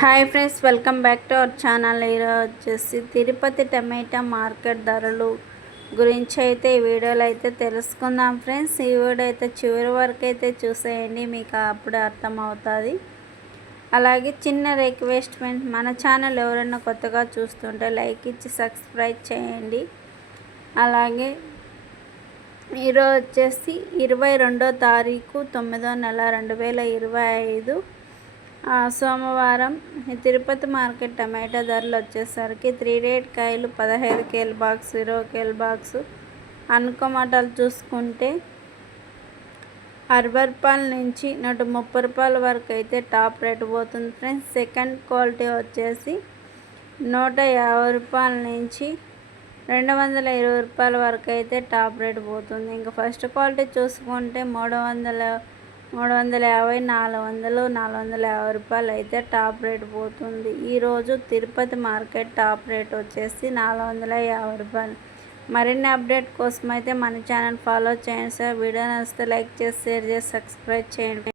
Hi friends welcome back to our channel. ఈరోజు వచ్చేసి తిరుపతి టమాటా market ధరలు గురించి అయితే ఈ వీడియోలో అయితే తెలుసుకుందాం ఫ్రెండ్స్. ఈ వీడియో అయితే చివరి వరకు అయితే చూసేయండి మీకు అప్పుడు అర్థమవుతుంది. అలాగే చిన్న రిక్వెస్ట్మెంట్ మన ఛానల్ ఎవరైనా కొత్తగా చూస్తుంటే లైక్ ఇచ్చి సబ్స్క్రైబ్ చేయండి. అలాగే ఈరోజు వచ్చేసి ఇరవై రెండో తారీఖు తొమ్మిదో నెల రెండు వేల ఇరవై ఐదు. సోమవారం తిరుపతి మార్కెట్ టమాటా ధరలు వచ్చేసరికి త్రీ రేట్ కాయలు పదహైదు కేల్ బాక్స్ ఇరవై కేల్ బాక్స్. అనుకోమాటలు చూసుకుంటే అరవై రూపాయల నుంచి నూట ముప్పై రూపాయల వరకు అయితే టాప్ రేట్ పోతుంది ఫ్రెండ్స్. సెకండ్ క్వాలిటీ వచ్చేసి నూట యాభై రూపాయల నుంచి రెండు వందల ఇరవై రూపాయల వరకు అయితే టాప్ రేట్ పోతుంది. ఇంకా ఫస్ట్ క్వాలిటీ చూసుకుంటే మూడు వందల మూడు వందల యాభై నాలుగు వందలు నాలుగు వందల యాభై రూపాయలు అయితే టాప్ రేట్ పోతుంది. ఈరోజు తిరుపతి మార్కెట్ టాప్ రేట్ వచ్చేసి నాలుగు వందల యాభై రూపాయలు. మరిన్ని అప్డేట్ కోసం అయితే మన ఛానల్ ఫాలో చేయండి సార్. వీడియో నచ్చితే లైక్ చేసి షేర్ చేసి సబ్స్క్రైబ్ చేయండి.